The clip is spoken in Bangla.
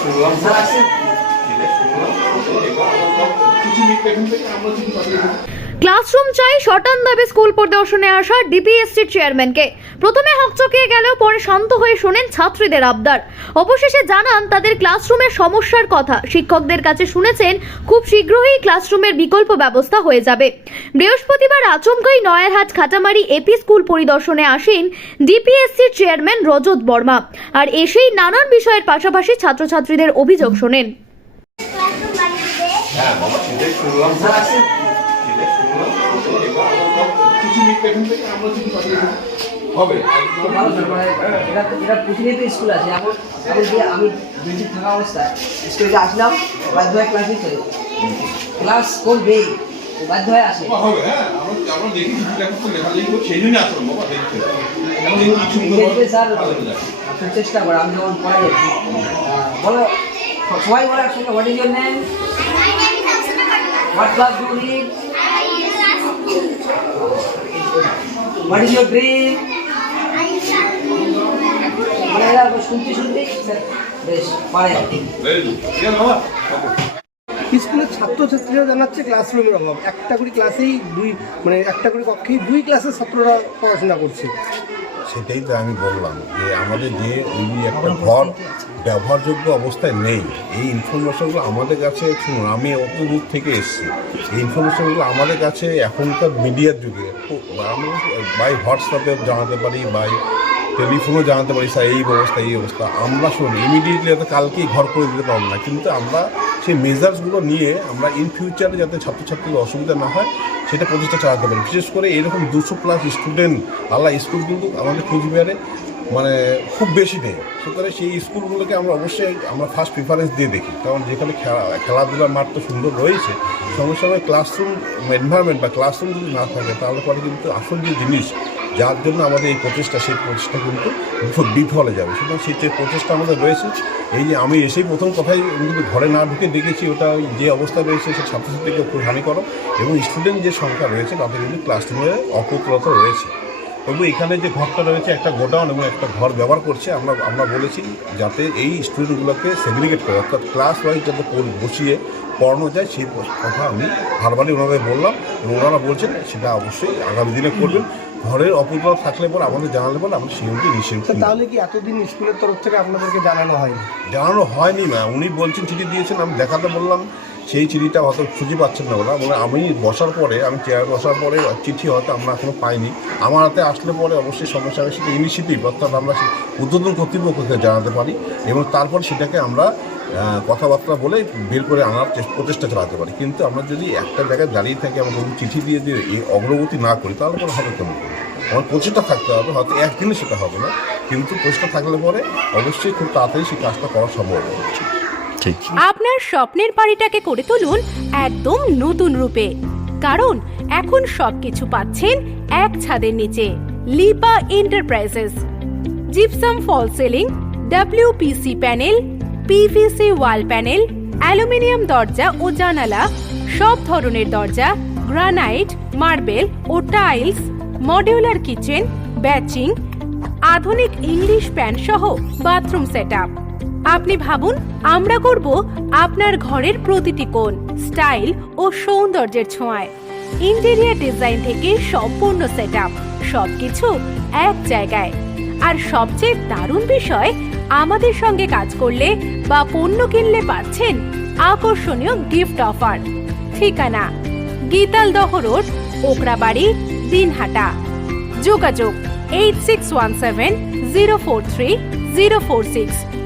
শুনলাম? ক্লাসরুম চাই শটান দাবি স্কুল পরিদর্শনে আসা ডিপিএসসি চেয়ারম্যানকে। প্রথমে হকচকিয়ে গেলেও পরে শান্ত হয়ে শোনেন ছাত্রীদের আবদার। অবশেষে জানান তাদের ক্লাসরুমের সমস্যার কথা। শিক্ষকদের কাছে শুনেছেন খুব শীঘ্রই ক্লাসরুমের বিকল্প ব্যবস্থা হয়ে যাবে। বৃহস্পতিবার আচমকাই নয়ারহাট খাটামারি এপি স্কুল পরিদর্শনে আসেন ডিপিএসসির চেয়ারম্যান রজত বর্মা। আর এসেই নানান বিষয়ের পাশাপাশি ছাত্রছাত্রীদের অভিযোগ শোনেন। হ্যাঁ বাবা সেটাই শুনলাম। সেটাই শুনলাম আমরা কিছু মিনিট এখান থেকে আমরা কিছু পাঠিয়ে দেবো। হবে। তো ভালো স্যার এটা এটা প্রতিনিয়ত স্কুল আছে এখন এখন যে আমি ডিউটি থাকা অবস্থায় স্কুলে আসলাম বাধ্য হয়ে ক্লাস নিতে ক্লাস করবেই বাধ্য হয়ে আসে। হবে হ্যাঁ আমরা আমরা দেখি তো লেখালেখি করছি সেই জন্যই আসলাম বাবা দেখতে। স্যার হয়ে চেষ্টা করে আমি যখন পড়াই বলো সবাই বলে একসঙ্গে what is your name what class do read what is your dream শুনতে শুনতে বেশ পারে. স্কুলের ছাত্রছাত্রীরা জানাচ্ছে ক্লাসরুমের অভাব একটা করে ক্লাসেই দুই মানে একটা করে কক্ষেই দুই ক্লাসের ছাত্ররা পড়াশোনা করছে সেটাই তো আমি বললাম যে আমাদের যে ওই একটা ঘর ব্যবহারযোগ্য অবস্থায় নেই। এই ইনফরমেশনগুলো আমাদের কাছে, শুনুন, আমি অত দূর থেকে এসেছি। এই ইনফরমেশনগুলো আমাদের কাছে এখনকার মিডিয়ার যুগে, আমরা বাই হোয়াটসঅ্যাপে জানাতে পারি বাই টেলিফোনও জানাতে পারি, স্যার, এই অবস্থা এই অবস্থা আমরা শুনুন ইমিডিয়েটলি হয়তো কালকেই ঘর করে দিতে পারব না। কিন্তু আমরা সেই মেজার্সগুলো নিয়ে আমরা ইন ফিউচারে যাতে ছাত্রছাত্রীদের অসুবিধা না হয়, সেটা প্রচেষ্টা চালাতে পারি। বিশেষ করে এরকম দুশো প্লাস স্টুডেন্ট আল্লাহ স্কুল কিন্তু আমাদের কুচবিহারে মানে খুব বেশি নেই। সুতরাং সেই স্কুলগুলোকে আমরা অবশ্যই আমরা ফার্স্ট প্রিফারেন্স দিয়ে দেখি। কারণ যেখানে খেলা, খেলাধুলার মাঠ তো সুন্দর রয়েছে, সঙ্গে সঙ্গে ক্লাসরুম এনভায়রনমেন্ট বা ক্লাসরুম যদি না থাকে, তাহলে পরে কিন্তু আসল যে জিনিস, যার জন্য আমাদের এই প্রচেষ্টা, সেই প্রচেষ্টা কিন্তু বিফ- বিফলে যাবে। সুতরাং সেই যে প্রচেষ্টা আমাদের রয়েছে, এই যে আমি এসেই প্রথম কথাই কিন্তু ঘরে না ঢুকে দেখেছি, ওটা যে অবস্থা রয়েছে, সে ছাত্রছাত্রীকে খুব হানি করো, এবং স্টুডেন্ট যে সংখ্যা রয়েছে তাদের কিন্তু ক্লাসরুমে অপ্রতুলতা রয়েছে। তবু এখানে যে ঘরটা রয়েছে একটা গোডাউন এবং একটা ঘর ব্যবহার করছে আমরা আমরা বলেছি যাতে এই স্টুডেন্টগুলোকে সেগ্রিগেট করে অর্থাৎ ক্লাস ওয়াইজ যাতে বসিয়ে পড়ানো যায় সেই কথা আমি ভারবালি ওনাদের বললাম এবং ওনারা বলছেন সেটা অবশ্যই আগামী দিনে করবেন। ঘরের অপূর্ণ থাকলে পর আমাদের জানালে পর আমরা নিশ্চিন্ত তো তাহলে কি এতদিন স্কুলের তরফ থেকে আপনাদেরকে জানানো হয়নি? জানানো হয়নি না উনি বলছেন চিঠি দিয়েছেন আমি দেখাতে বললাম। সেই চিঠিটা হয়তো খুঁজে পাচ্ছেন না ওরা। মানে আমি বসার পরে, আমি চেয়ার বসার পরে চিঠি হয়তো আমরা এখনও পাইনি। আমার হাতে আসলে পরে অবশ্যই সমস্যা হবে সেটা ইনিশিয়েটিভ অর্থাৎ আমরা উদ্বোধন কর্তৃপক্ষকে জানাতে পারি এবং তারপর সেটাকে আমরা কথাবার্তা বলে বের করে আনার চেষ্টা- প্রচেষ্টা চালাতে পারি। কিন্তু আমরা যদি একটা জায়গায় দাঁড়িয়ে থাকি, আমরা যদি চিঠি দিয়ে দিয়ে এই অগ্রগতি না করি, তাহলে পরে হবে কেমন? আমার প্রচেষ্টা থাকতে হবে, হয়তো একদিনে সেটা হবে না। কিন্তু প্রচেষ্টা থাকলে পরে অবশ্যই খুব তাড়াতাড়ি সেই কাজটা করা সম্ভব হবে। আপনার স্বপ্নের বাড়িটাকে করে তুলুন একদম নতুন রূপে। কারণ এখন সবকিছু পাচ্ছেন এক ছাদের নিচে, Lipa enterprises. Gypsum false ceiling WPC panel PVC wall panel, aluminium দরজা ও জানালা, সব ধরনের দরজা, গ্রানাইট, মার্বেল ও টাইলস, মডিউলার কিচেন, ব্যাচিং, আধুনিক ইংলিশ প্যান সহ বাথরুম সেটআপ। আপনি ভাবুন, আমরা করব আপনার ঘরের প্রতিটি কোণ, স্টাইল ও সৌন্দর্যের ছোঁয়ায়। ইন্টেরিয়ার ডিজাইন থেকে সম্পূর্ণ সেটআপ, সবকিছু এক জায়গায়। আর সবচেয়ে দারুণ বিষয়, আমাদের সঙ্গে কাজ করলে বা পণ্য কিনলে পাচ্ছেন আকর্ষণীয় গিফট অফার। ঠিকানা গীতাল দহ রোড, ওকরাবাড়ি, দিনহাটা। যোগাযোগ, eight six one seven zero four three zero four six.